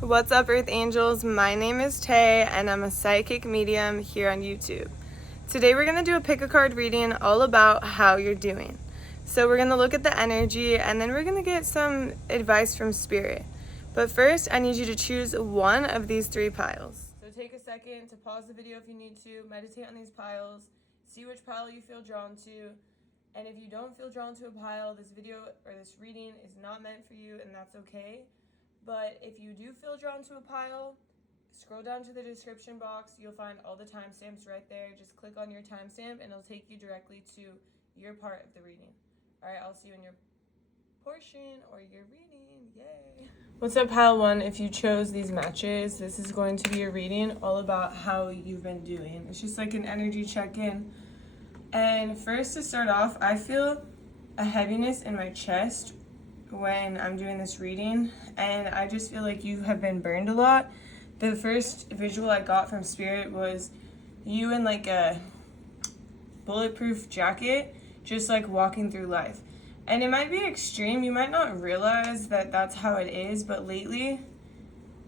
What's up, Earth Angels? My name is Tay, and I'm a psychic medium here on YouTube. Today we're going to do a pick a card reading all about how you're doing. So we're going to look at the energy, and then we're going to get some advice from Spirit. But first, I need you to choose one of these three piles. So take a second to pause the video if you need to, meditate on these piles, see which pile you feel drawn to. And if you don't feel drawn to a pile, this video or this reading is not meant for you, and that's okay. But if you do feel drawn to a pile, scroll down to the description box. You'll find all the timestamps right there. Just click on your timestamp and it'll take you directly to your part of the reading. All right, I'll see you in your portion or your reading. Yay! What's up, pile one? If you chose these matches, this is going to be a reading all about how you've been doing. It's just like an energy check-in. And first, to start off, I feel a heaviness in my chest when I'm doing this reading, and I just feel like you have been burned a lot. The first visual I got from Spirit was you in like a bulletproof jacket, just like walking through life. And it might be extreme, you might not realize that that's how it is, but lately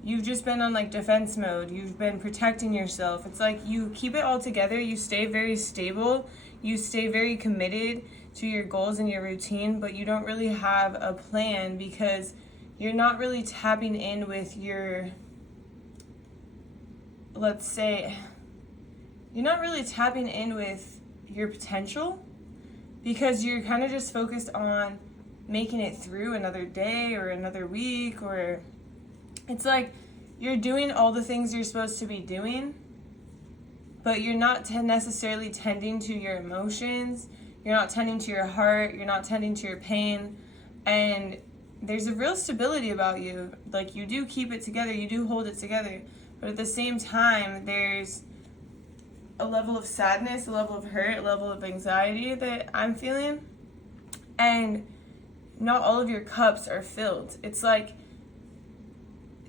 you've just been on like defense mode. You've been protecting yourself. It's like you keep it all together, you stay very stable, you stay very committed to your goals and your routine, but you don't really have a plan because you're not really tapping in with your, let's say, you're not really tapping in with your potential because you're kind of just focused on making it through another day or another week, or it's like you're doing all the things you're supposed to be doing, but you're not necessarily tending to your emotions. You're not tending to your heart, you're not tending to your pain, and there's a real stability about you. Like, you do keep it together, you do hold it together, but at the same time, there's a level of sadness, a level of hurt, a level of anxiety that I'm feeling, and not all of your cups are filled. It's like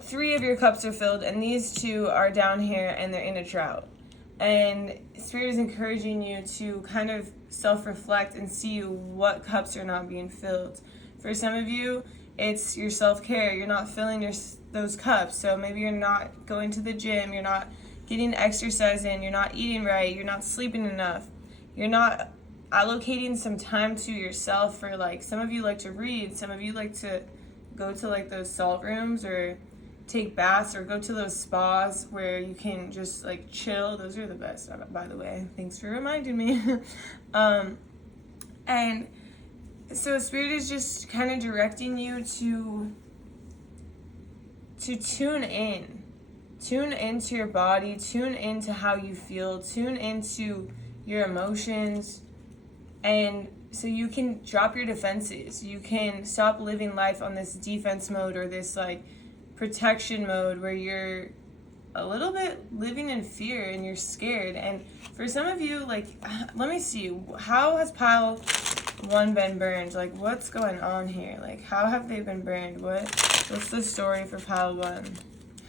3 of your cups are filled, and these 2 are down here, and they're in a drought. And Spirit is encouraging you to kind of self-reflect and see what cups are not being filled. For some of you, it's your self-care. You're not filling those cups. So maybe you're not going to the gym. You're not getting exercise in. You're not eating right. You're not sleeping enough. You're not allocating some time to yourself for, like, some of you like to read. Some of you like to go to, like, those salt rooms or take baths or go to those spas where you can just like chill. Those are the best, by the way. Thanks for reminding me. And so Spirit is just kind of directing you to tune into your body, tune into how you feel, tune into your emotions, and so you can drop your defenses. You can stop living life on this defense mode or this like protection mode where you're a little bit living in fear and you're scared. And for some of you, like, let me see, how has pile 1 been burned? Like, what's going on here? Like, how have they been burned? What's the story for pile 1?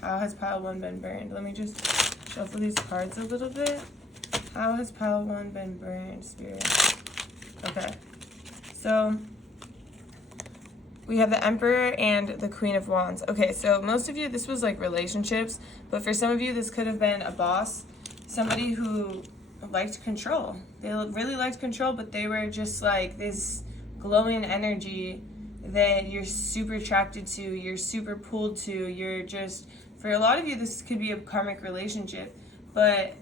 How has pile 1 been burned? Let me just shuffle these cards a little bit. How has pile 1 been burned, Spirit? Okay, so we have the Emperor and the Queen of Wands. Okay, so most of you, this was like relationships, but for some of you, this could have been a boss, somebody who liked control. They really liked control, but they were just like this glowing energy that you're super attracted to, you're super pulled to, you're just, for a lot of you, this could be a karmic relationship, but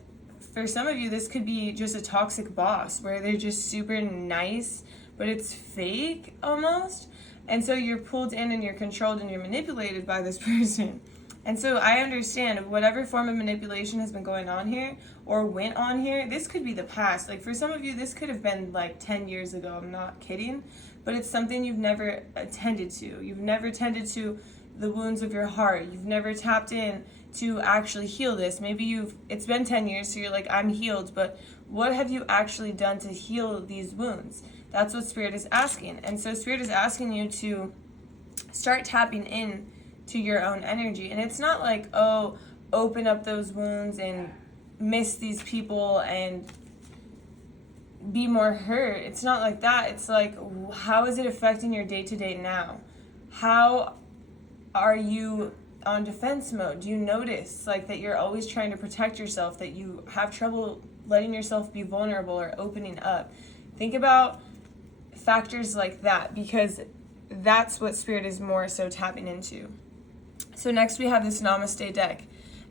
for some of you, this could be just a toxic boss where they're just super nice, but it's fake almost. And so you're pulled in and you're controlled and you're manipulated by this person. And so I understand whatever form of manipulation has been going on here or went on here, this could be the past. Like for some of you, this could have been like 10 years ago. I'm not kidding. But it's something you've never attended to. You've never tended to the wounds of your heart. You've never tapped in to actually heal this. Maybe it's been 10 years, so you're like, I'm healed. But what have you actually done to heal these wounds? That's what Spirit is asking. And so Spirit is asking you to start tapping in to your own energy. And it's not like, oh, open up those wounds and miss these people and be more hurt. It's not like that. It's like, how is it affecting your day-to-day now? How are you on defense mode? Do you notice like that you're always trying to protect yourself, that you have trouble letting yourself be vulnerable or opening up? Think about factors like that, because that's what Spirit is more so tapping into. So next we have this Namaste deck,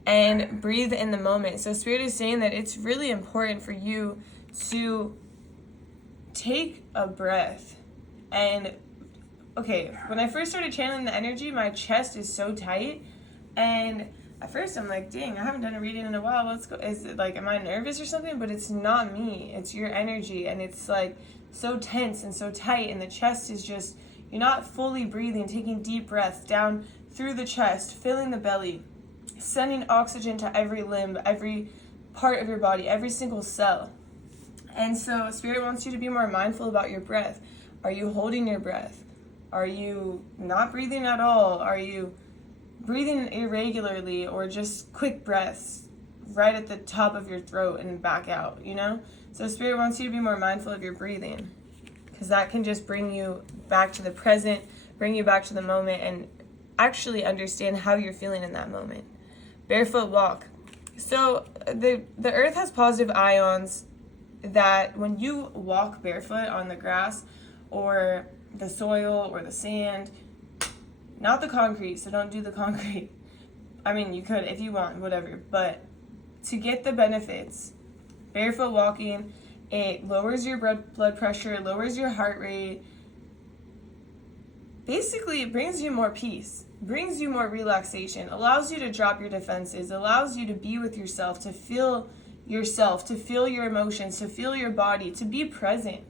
and breathe in the moment. So Spirit is saying that it's really important for you to take a breath. And okay, when I first started channeling the energy, my chest is so tight, and at first I'm like, dang, I haven't done a reading in a while. Let's go. Is it like, am I nervous or something? But it's not me. It's your energy, and it's like so tense and so tight, and the chest is just, you're not fully breathing, taking deep breaths down through the chest, filling the belly, sending oxygen to every limb, every part of your body, every single cell. And so Spirit wants you to be more mindful about your breath. Are you holding your breath? Are you not breathing at all? Are you breathing irregularly, or just quick breaths right at the top of your throat and back out, you know? So Spirit wants you to be more mindful of your breathing, because that can just bring you back to the present, bring you back to the moment, and actually understand how you're feeling in that moment. Barefoot walk. So the earth has positive ions that when you walk barefoot on the grass or the soil or the sand, not the concrete, so don't do the concrete. I mean, you could if you want, whatever, but to get the benefits, barefoot walking, it lowers your blood pressure, lowers your heart rate. Basically, it brings you more peace, brings you more relaxation, allows you to drop your defenses, allows you to be with yourself, to feel your emotions, to feel your body, to be present.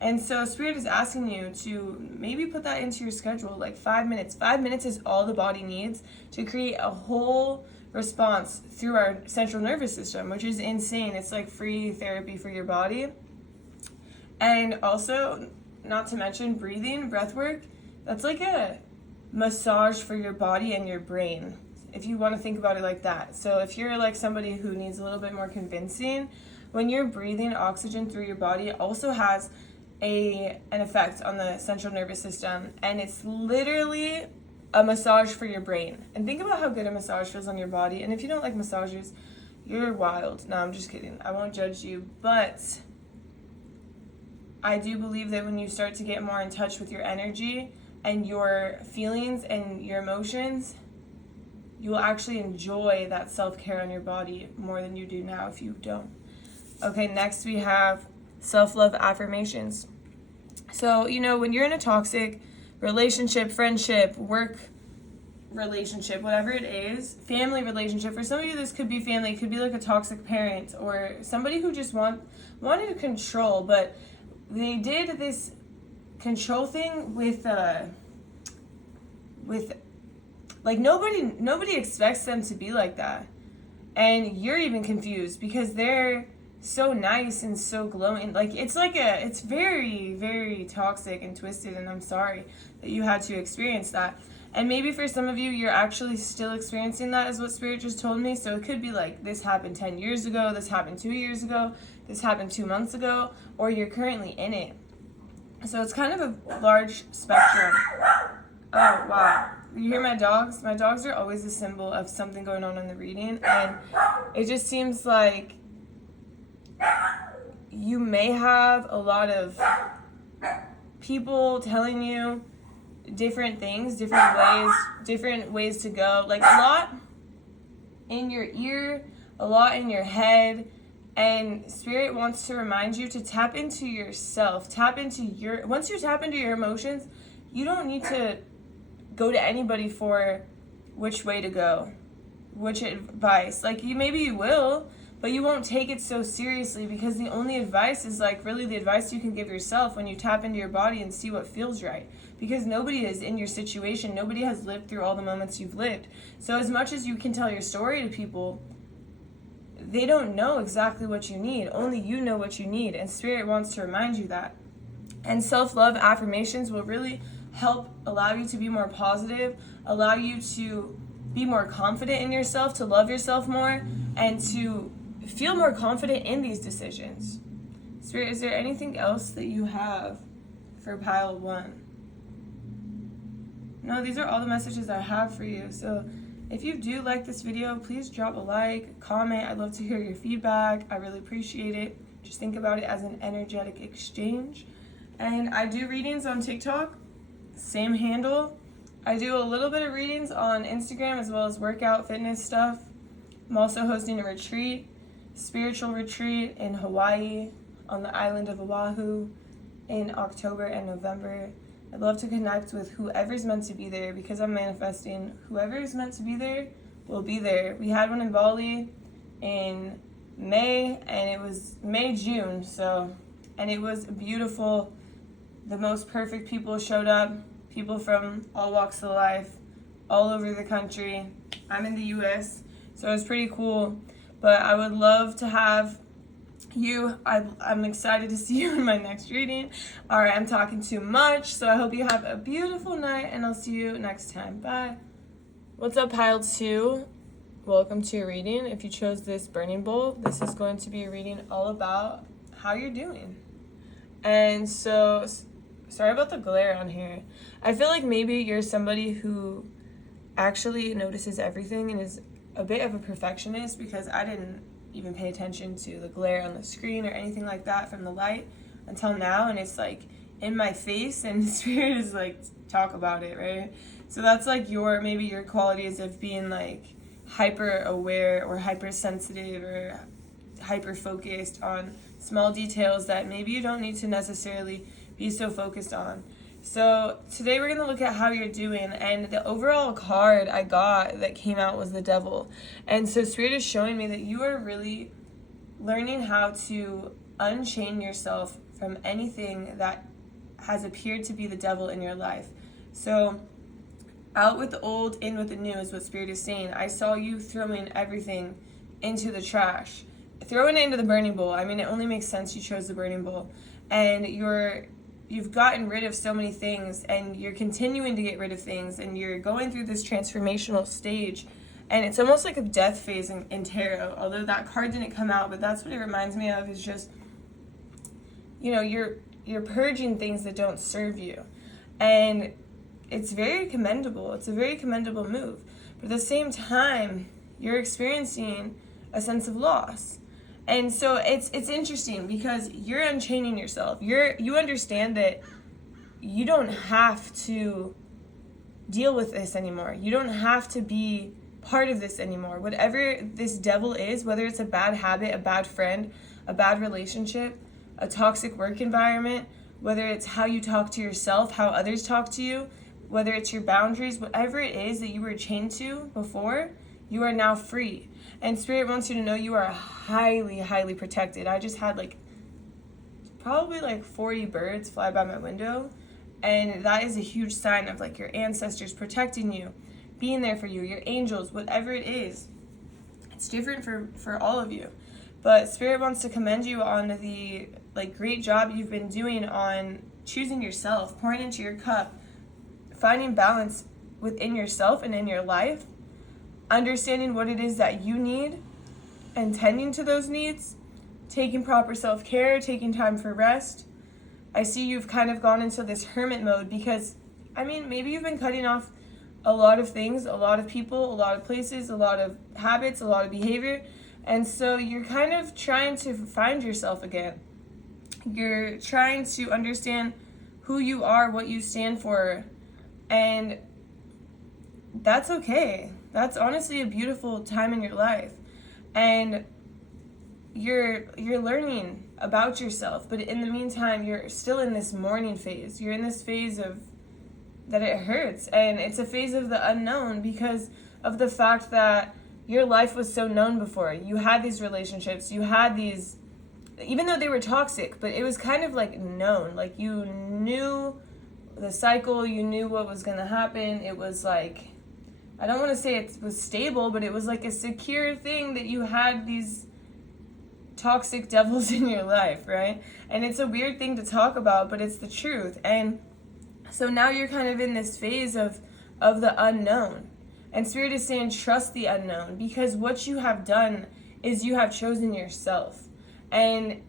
And so Spirit is asking you to maybe put that into your schedule, like 5 minutes. 5 minutes is all the body needs to create a whole response through our central nervous system, which is insane. It's like free therapy for your body. And also, not to mention breathing, breath work, that's like a massage for your body and your brain, if you want to think about it like that. So if you're like somebody who needs a little bit more convincing, when you're breathing oxygen through your body, it also has an effect on the central nervous system, and it's literally a massage for your brain. And think about how good a massage feels on your body. And if you don't like massages, you're wild. No, I'm just kidding. I won't judge you, but I do believe that when you start to get more in touch with your energy and your feelings and your emotions, you will actually enjoy that self-care on your body more than you do now if you don't. Okay, next we have self-love affirmations. So, you know, when you're in a toxic relationship, friendship, work relationship, whatever it is, family relationship, for some of you this could be family, it could be like a toxic parent or somebody who just wanted to control, but they did this control thing with like nobody expects them to be like that. And you're even confused because they're so nice and so glowing. Like it's very, very toxic and twisted, and I'm sorry that you had to experience that. And maybe for some of you, you're actually still experiencing that, is what Spirit just told me. So it could be like, this happened 10 years ago, this happened 2 years ago, this happened 2 months ago, or you're currently in it. So it's kind of a large spectrum. Oh, wow. You hear my dogs? My dogs are always a symbol of something going on in the reading. And it just seems like you may have a lot of people telling you different things, different ways to go. Like a lot in your ear, a lot in your head. And Spirit wants to remind you to tap into yourself, once you tap into your emotions, you don't need to go to anybody for which way to go, which advice. Like maybe you will, but you won't take it so seriously, because the only advice is like really the advice you can give yourself when you tap into your body and see what feels right. Because nobody is in your situation. Nobody has lived through all the moments you've lived. So as much as you can tell your story to people, they don't know exactly what you need. Only you know what you need. And Spirit wants to remind you that. And self-love affirmations will really help allow you to be more positive, allow you to be more confident in yourself, to love yourself more, and to feel more confident in these decisions. Spirit, is there anything else that you have for pile 1? No, these are all the messages I have for you. So If you do like this video, please drop a like, comment. I'd love to hear your feedback. I really appreciate it. Just think about it as an energetic exchange. And I do readings on TikTok, same handle. I do a little bit of readings on Instagram as well as workout fitness stuff. I'm also hosting a retreat, spiritual retreat in Hawaii on the island of Oahu in October and November. I'd love to connect with whoever's meant to be there because I'm manifesting whoever is meant to be there will be there. We had one in Bali in May, and it was June, and it was beautiful. The most perfect people showed up, people from all walks of life, all over the country. I'm in the US, so it was pretty cool, but I would love to have you. I'm excited to see you in my next reading. All right, I'm talking too much, so I hope you have a beautiful night, and I'll see you next time. Bye. What's up, pile 2? Welcome to your reading. If you chose this burning bowl, this is going to be a reading all about how you're doing. And so, sorry about the glare on here. I feel like maybe you're somebody who actually notices everything and is a bit of a perfectionist, because I didn't even pay attention to the glare on the screen or anything like that from the light until now, and it's like in my face, and Spirit is like, talk about it, right? So that's like maybe your qualities of being like hyper aware or hypersensitive or hyper focused on small details that maybe you don't need to necessarily be so focused on. So today we're going to look at how you're doing, and the overall card I got that came out was the Devil. And so Spirit is showing me that you are really learning how to unchain yourself from anything that has appeared to be the devil in your life. So out with the old, in with the new is what Spirit is saying. I saw you throwing everything into the trash, throwing it into the burning bowl. I mean, it only makes sense you chose the burning bowl. And you've gotten rid of so many things, and you're continuing to get rid of things, and you're going through this transformational stage, and it's almost like a death phase in tarot, although that card didn't come out, but that's what it reminds me of, is just, you're purging things that don't serve you, and it's very commendable. It's a very commendable move, but at the same time, you're experiencing a sense of loss. And so it's interesting because you're unchaining yourself. You understand that you don't have to deal with this anymore. You don't have to be part of this anymore. Whatever this devil is, whether it's a bad habit, a bad friend, a bad relationship, a toxic work environment, whether it's how you talk to yourself, how others talk to you, whether it's your boundaries, whatever it is that you were chained to before, you are now free. And Spirit wants you to know you are highly, highly protected. I just had probably 40 birds fly by my window. And that is a huge sign of your ancestors protecting you, being there for you, your angels, whatever it is. It's different for all of you. But Spirit wants to commend you on the great job you've been doing on choosing yourself, pouring into your cup, finding balance within yourself and in your life, understanding what it is that you need and tending to those needs, taking proper self-care, taking time for rest. I see you've kind of gone into this hermit mode because, maybe you've been cutting off a lot of things, a lot of people, a lot of places, a lot of habits, a lot of behavior, and so you're kind of trying to find yourself again. You're trying to understand who you are, what you stand for, and that's okay. That's honestly a beautiful time in your life, and you're learning about yourself, but in the meantime you're still in this mourning phase. You're in this phase of that it hurts, and it's a phase of the unknown because of the fact that your life was so known before. You had these relationships, you had these, even though they were toxic, but it was kind of known, you knew the cycle, you knew what was going to happen. It was I don't want to say it was stable, but it was a secure thing that you had these toxic devils in your life, right? And it's a weird thing to talk about, but it's the truth. And so now you're kind of in this phase of the unknown. And Spirit is saying trust the unknown, because what you have done is you have chosen yourself. And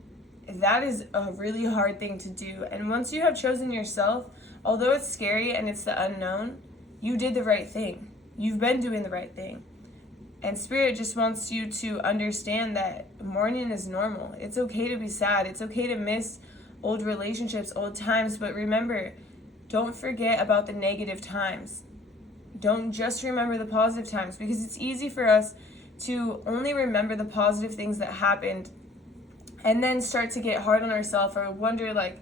that is a really hard thing to do. And once you have chosen yourself, although it's scary and it's the unknown, you did the right thing. You've been doing the right thing. And Spirit just wants you to understand that mourning is normal. It's okay to be sad. It's okay to miss old relationships, old times. But remember, don't forget about the negative times. Don't just remember the positive times, because it's easy for us to only remember the positive things that happened and then start to get hard on ourselves or wonder like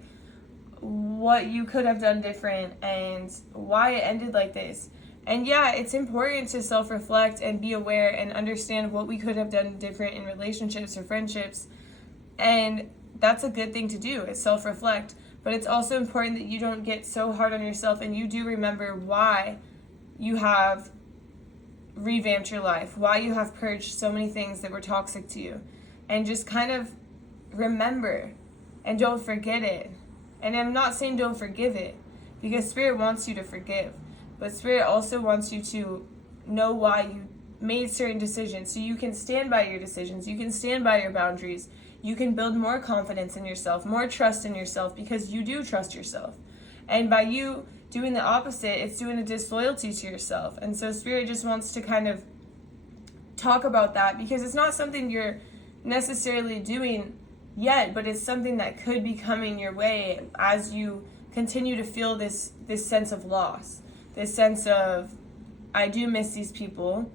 what you could have done different and why it ended like this. And yeah, it's important to self-reflect and be aware and understand what we could have done different in relationships or friendships. And that's a good thing to do, is self-reflect. But it's also important that you don't get so hard on yourself and you do remember why you have revamped your life, why you have purged so many things that were toxic to you. And just kind of remember and don't forget it. And I'm not saying don't forgive it, because Spirit wants you to forgive. But Spirit also wants you to know why you made certain decisions, so you can stand by your decisions, you can stand by your boundaries, you can build more confidence in yourself, more trust in yourself, because you do trust yourself. And by you doing the opposite, it's doing a disloyalty to yourself. And so Spirit just wants to kind of talk about that, because it's not something you're necessarily doing yet, but it's something that could be coming your way as you continue to feel this sense of loss. This sense of, I do miss these people,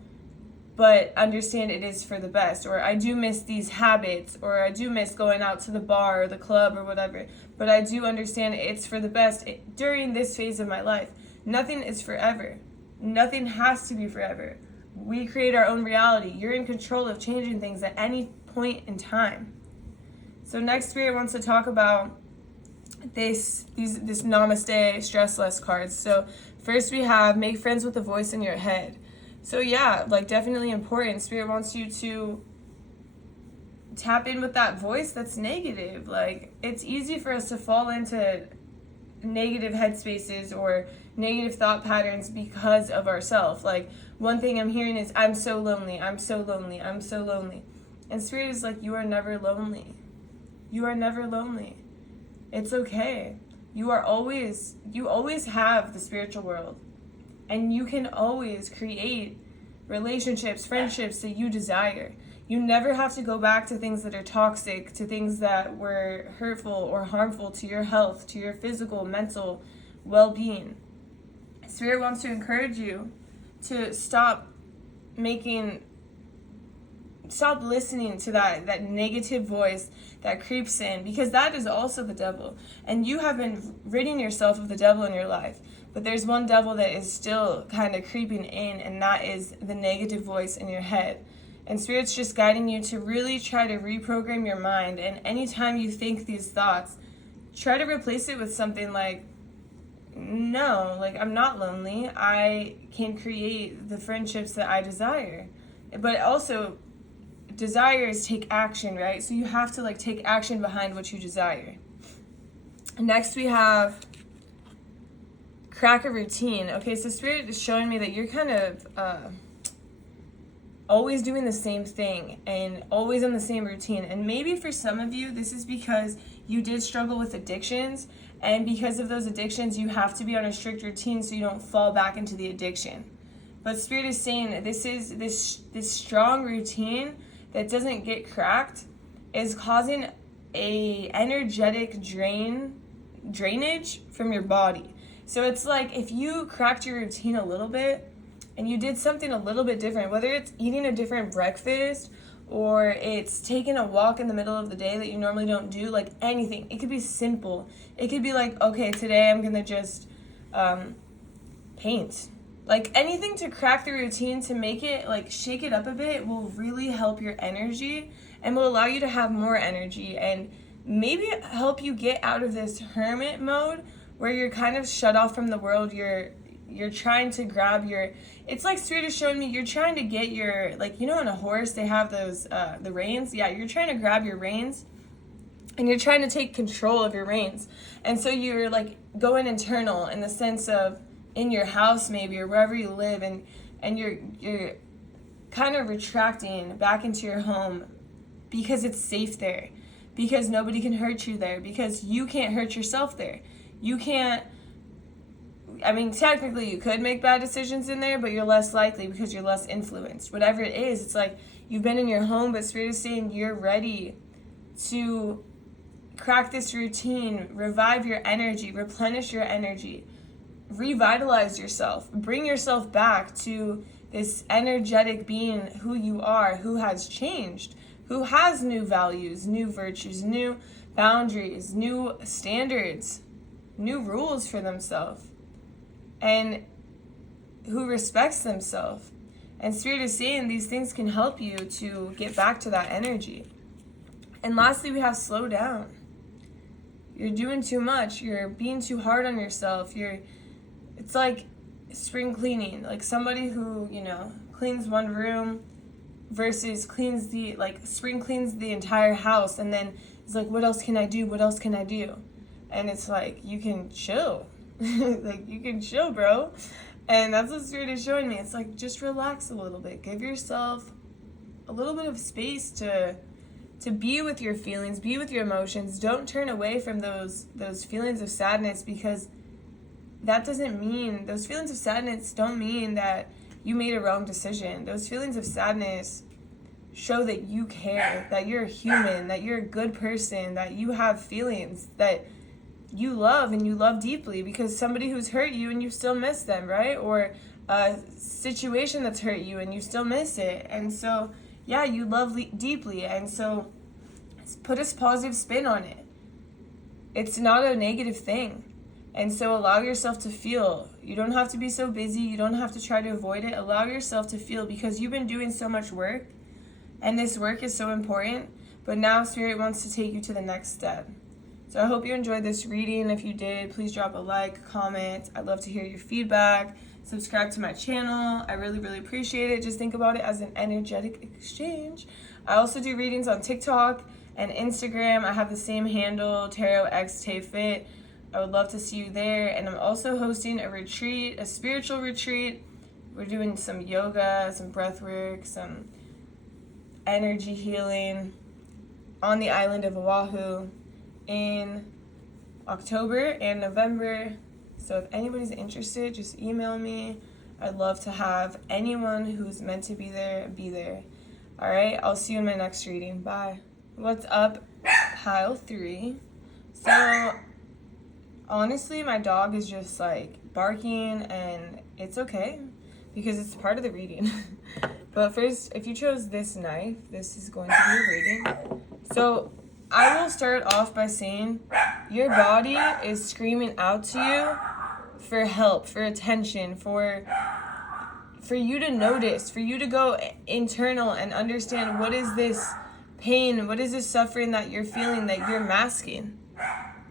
but understand it is for the best. Or I do miss these habits, or I do miss going out to the bar or the club or whatever, but I do understand it's for the best during this phase of my life. Nothing is forever. Nothing has to be forever. We create our own reality. You're in control of changing things at any point in time. So next, Spirit wants to talk about this Namaste stress less cards. So first we have make friends with the voice in your head. So yeah, like definitely important. Spirit wants you to tap in with that voice that's negative. Like it's easy for us to fall into negative headspaces or negative thought patterns because of ourselves. Like one thing I'm hearing is, I'm so lonely, I'm so lonely, I'm so lonely. And Spirit is like, you are never lonely. You are never lonely. It's okay. You always have the spiritual world, and you can always create relationships, friendships that you desire. You never have to go back to things that are toxic, to things that were hurtful or harmful to your health, to your physical, mental well-being. Spirit wants to encourage you to stop listening to that negative voice that creeps in, because that is also the devil. And you have been ridding yourself of the devil in your life. But there's one devil that is still kind of creeping in, and that is the negative voice in your head. And Spirit's just guiding you to really try to reprogram your mind. And anytime you think these thoughts, try to replace it with something like, no, like I'm not lonely. I can create the friendships that I desire. But also, desires take action, right? So you have to like take action behind what you desire. Next we have crack a routine. Okay, so Spirit is showing me that you're kind of always doing the same thing and always on the same routine. And maybe for some of you, this is because you did struggle with addictions, and because of those addictions, you have to be on a strict routine so you don't fall back into the addiction. But Spirit is saying that this strong routine that doesn't get cracked is causing a energetic drainage from your body. So it's like if you cracked your routine a little bit and you did something a little bit different, whether it's eating a different breakfast or it's taking a walk in the middle of the day that you normally don't do, like anything. It could be simple. It could be like, okay, today I'm gonna just paint. Like anything to crack the routine, to make it, like shake it up a bit, will really help your energy and will allow you to have more energy and maybe help you get out of this hermit mode where you're kind of shut off from the world. You're trying to grab it's like Spirit is showing me you're trying to get your, like, you know, on a horse they have those the reins. Yeah, you're trying to grab your reins and you're trying to take control of your reins. And so you're like going internal in the sense of in your house maybe, or wherever you live, and you're kind of retracting back into your home because it's safe there, because nobody can hurt you there, because you can't hurt yourself there. You can't I mean, technically you could make bad decisions in there, but you're less likely because you're less influenced. Whatever it is, it's like you've been in your home, but Spirit is saying you're ready to crack this routine, revive your energy, replenish your energy, revitalize yourself, bring yourself back to this energetic being who you are, who has changed, who has new values, new virtues, new boundaries, new standards, new rules for themselves, and who respects themselves. And Spirit is saying these things can help you to get back to that energy. And lastly, we have slow down. You're doing too much. You're being too hard on yourself. It's like spring cleaning. Like somebody who, cleans one room versus spring cleans the entire house, and then it's like, what else can I do? What else can I do? And it's like, you can chill. Like, you can chill, bro. And that's what Spirit is showing me. It's like, just relax a little bit. Give yourself a little bit of space to be with your feelings, be with your emotions. Don't turn away from those feelings of sadness, because that doesn't mean, those feelings of sadness don't mean that you made a wrong decision. Those feelings of sadness show that you care, that you're a human, that you're a good person, that you have feelings, that you love and you love deeply, because somebody who's hurt you and you still miss them, right? Or a situation that's hurt you and you still miss it. And so, yeah, you love deeply. And so put a positive spin on it. It's not a negative thing. And so allow yourself to feel. You don't have to be so busy. You don't have to try to avoid it. Allow yourself to feel, because you've been doing so much work, and this work is so important. But now Spirit wants to take you to the next step. So I hope you enjoyed this reading. If you did, please drop a like, comment. I'd love to hear your feedback. Subscribe to my channel. I really, really appreciate it. Just think about it as an energetic exchange. I also do readings on TikTok and Instagram. I have the same handle, TarotXTayFit. I would love to see you there. And I'm also hosting a retreat, a spiritual retreat. We're doing some yoga, some breath work, some energy healing on the island of Oahu in October and November. So if anybody's interested, just email me. I'd love to have anyone who's meant to be there, be there. All right, I'll see you in my next reading. Bye. What's up, pile 3? So honestly, my dog is just like barking, and it's okay because it's part of the reading. But first, if you chose this knife, this is going to be a reading. So I will start off by saying your body is screaming out to you for help, for attention, for you to notice, for you to go internal and understand, what is this pain, what is this suffering that you're feeling, that you're masking.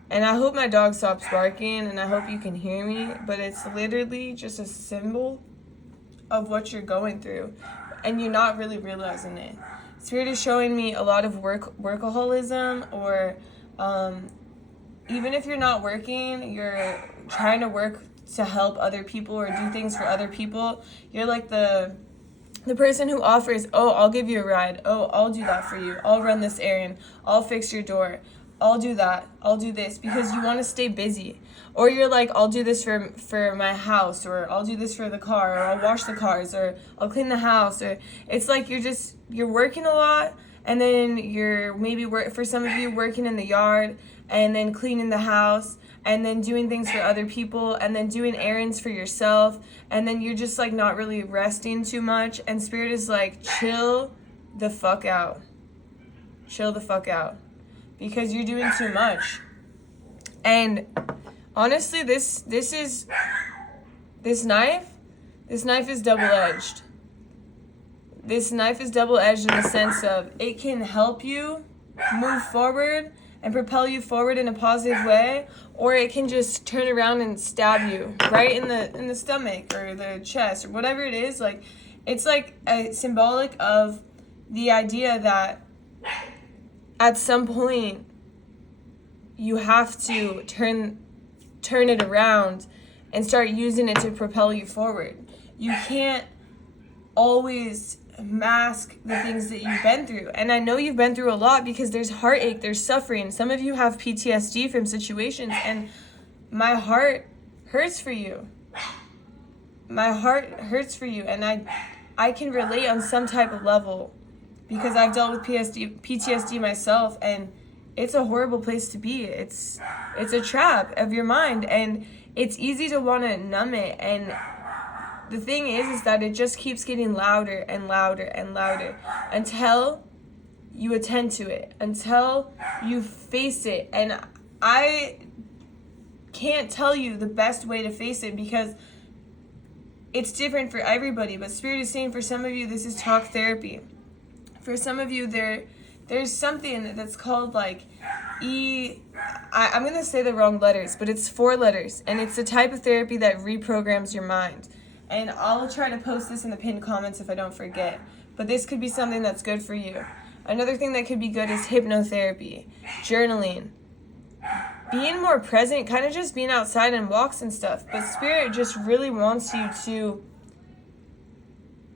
And I hope my dog stops barking, and I hope you can hear me, but it's literally just a symbol of what you're going through, and you're not really realizing it. Spirit is showing me a lot of workaholism, or even if you're not working, you're trying to work to help other people or do things for other people. You're like the person who offers, oh, I'll give you a ride. Oh, I'll do that for you. I'll run this errand. I'll fix your door. I'll do that. I'll do this, because you want to stay busy. Or you're like, I'll do this for my house, or I'll do this for the car, or I'll wash the cars, or I'll clean the house. Or it's like you're working a lot, and then you're maybe for some of you working in the yard, and then cleaning the house, and then doing things for other people, and then doing errands for yourself, and then you're just like not really resting too much. And Spirit is like, chill the fuck out. Chill the fuck out, because you're doing too much. And honestly, this knife is double-edged. This knife is double-edged in the sense of it can help you move forward and propel you forward in a positive way, or it can just turn around and stab you right in the stomach or the chest or whatever it is. Like, it's like a symbolic of the idea that at some point you have to turn it around and start using it to propel you forward. You can't always mask the things that you've been through. And I know you've been through a lot, because there's heartache, there's suffering. Some of you have PTSD from situations, and my heart hurts for you. My heart hurts for you, and I can relate on some type of level because I've dealt with PTSD myself, and it's a horrible place to be. It's a trap of your mind, and it's easy to want to numb it. And the thing is that it just keeps getting louder and louder and louder until you attend to it, until you face it. And I can't tell you the best way to face it because it's different for everybody. But Spirit is saying for some of you, this is talk therapy. For some of you, there's something that's called like I'm going to say the wrong letters, but it's 4 letters. And it's the type of therapy that reprograms your mind. And I'll try to post this in the pinned comments if I don't forget. But this could be something that's good for you. Another thing that could be good is hypnotherapy, journaling, being more present, kind of just being outside and walks and stuff. But Spirit just really wants you to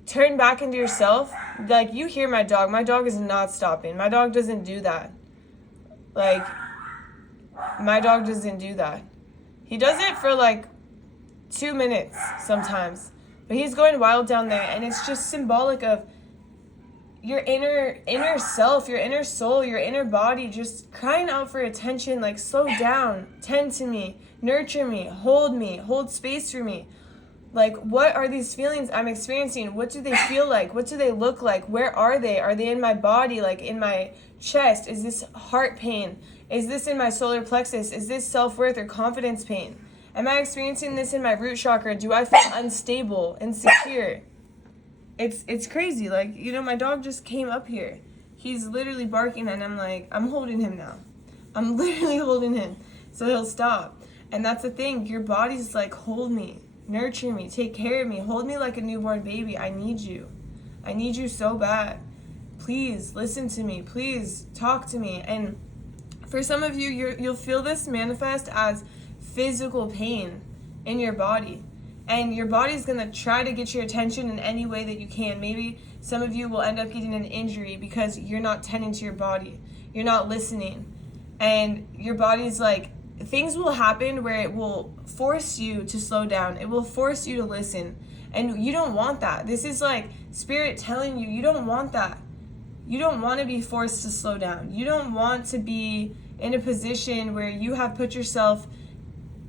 turn back into yourself. Like, you hear my dog. My dog is not stopping. My dog doesn't do that. Like, my dog doesn't do that. He does it for like 2 minutes sometimes. But he's going wild down there, and it's just symbolic of your inner self, your inner soul, your inner body just crying out for attention. Like, slow down, tend to me, nurture me, hold space for me. Like, what are these feelings I'm experiencing? What do they feel like? What do they look like? Where are they? Are they in my body, like in my chest? Is this heart pain? Is this in my solar plexus? Is this self-worth or confidence pain? Am I experiencing this in my root chakra? Do I feel unstable, insecure? It's crazy. Like, you know, my dog just came up here. He's literally barking, and I'm holding him now. I'm literally holding him so he'll stop. And that's the thing. Your body's like, hold me, nurture me, take care of me, hold me like a newborn baby. I need you. I need you so bad. Please listen to me. Please talk to me. And for some of you, you'll feel this manifest as physical pain in your body. And your body's going to try to get your attention in any way that you can. Maybe some of you will end up getting an injury because you're not tending to your body. You're not listening. And your body's like, things will happen where it will force you to slow down. It will force you to listen. And you don't want that. This is like Spirit telling you, you don't want that. You don't want to be forced to slow down. You don't want to be in a position where you have put yourself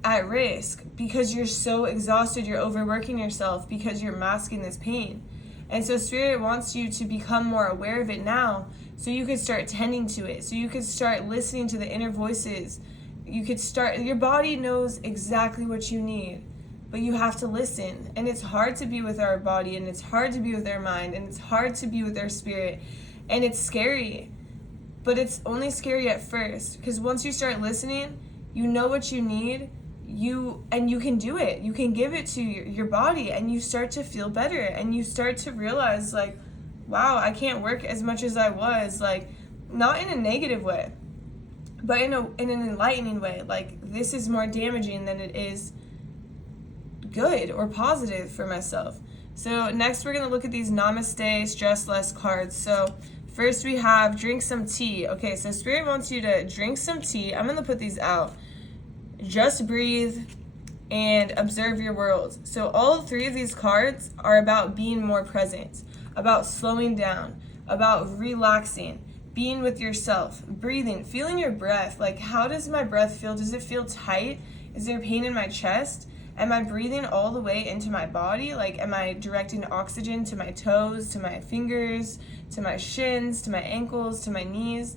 at risk because you're so exhausted, you're overworking yourself because you're masking this pain. And so Spirit wants you to become more aware of it now so you could start tending to it, so you could start listening to the inner voices. You could start, your body knows exactly what you need, but you have to listen. And it's hard to be with our body, and it's hard to be with our mind, and it's hard to be with our spirit, and it's scary. But it's only scary at first, because once you start listening, you know what you need. You can do it. You can give it to your body, and you start to feel better, and you start to realize, like, wow, I can't work as much as I was, like, not in a negative way, but in an enlightening way. Like, this is more damaging than it is good or positive for myself. So next we're going to look at these Namaste Stress Less cards. So first we have drink some tea. Okay, so Spirit wants you to drink some tea. I'm going to put these out. Just breathe and observe your world. So all 3 of these cards are about being more present, about slowing down, about relaxing, being with yourself, breathing, feeling your breath. Like, how does my breath feel? Does it feel tight? Is there pain in my chest? Am I breathing all the way into my body? Like, am I directing oxygen to my toes, to my fingers, to my shins, to my ankles, to my knees?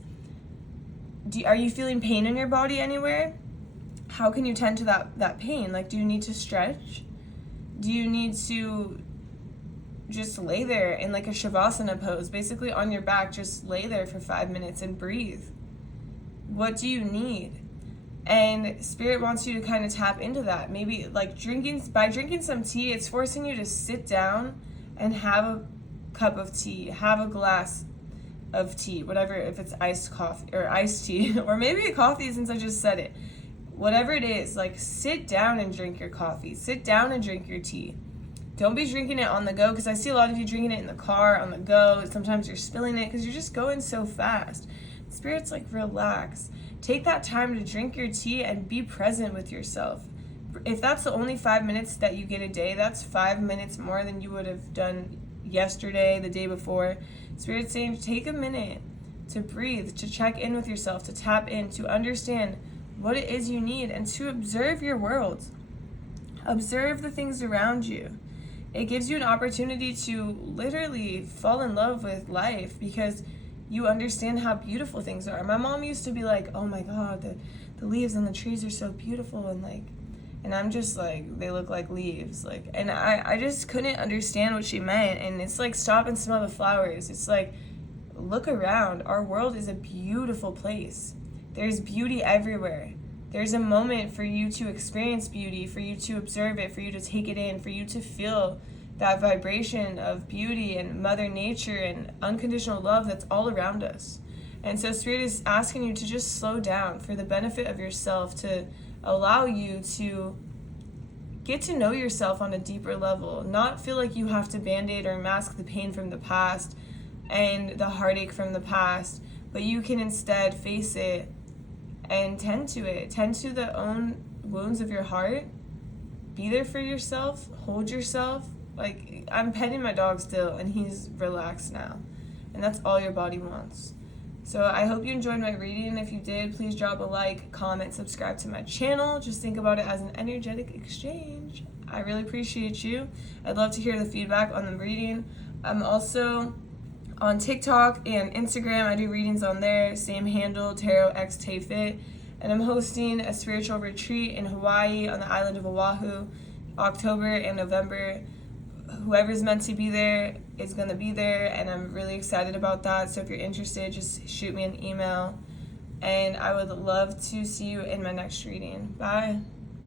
Are you feeling pain in your body anywhere? How can you tend to that pain? Like, do you need to stretch? Do you need to just lay there in like a shavasana pose, basically on your back, just lay there for 5 minutes and breathe? What do you need? And Spirit wants you to kind of tap into that. Maybe like by drinking some tea, it's forcing you to sit down and have a cup of tea, have a glass of tea, whatever, if it's iced coffee or iced tea, or maybe a coffee since I just said it. Whatever it is, like, sit down and drink your coffee. Sit down and drink your tea. Don't be drinking it on the go, because I see a lot of you drinking it in the car, on the go. Sometimes you're spilling it because you're just going so fast. Spirit's like, relax. Take that time to drink your tea and be present with yourself. if that's the only 5 minutes that you get a day, that's 5 minutes more than you would have done yesterday, the day before. Spirit's saying take a minute to breathe, to check in with yourself, to tap in, to understand what it is you need, and to observe your world. Observe the things around you. It gives you an opportunity to literally fall in love with life because you understand how beautiful things are. My mom used to be like, oh my God, the leaves on the trees are so beautiful, and I'm just like, they look like leaves. And I just couldn't understand what she meant. And it's like, stop and smell the flowers. It's like, look around. Our world is a beautiful place. There's beauty everywhere. There's a moment for you to experience beauty, for you to observe it, for you to take it in, for you to feel that vibration of beauty and Mother Nature and unconditional love that's all around us. And so Spirit is asking you to just slow down for the benefit of yourself, to allow you to get to know yourself on a deeper level, not feel like you have to band-aid or mask the pain from the past and the heartache from the past, but you can instead face it and tend to it. Tend to the own wounds of your heart. Be there for yourself. Hold yourself. Like, I'm petting my dog still, and he's relaxed now. And that's all your body wants. So I hope you enjoyed my reading. If you did, please drop a like, comment, subscribe to my channel. Just think about it as an energetic exchange. I really appreciate you. I'd love to hear the feedback on the reading. I'm also on TikTok and Instagram. I do readings on there. Same handle, TarotXTayFit. And I'm hosting a spiritual retreat in Hawaii on the island of Oahu, October and November. Whoever's meant to be there is going to be there, and I'm really excited about that. So if you're interested, just shoot me an email. And I would love to see you in my next reading. Bye.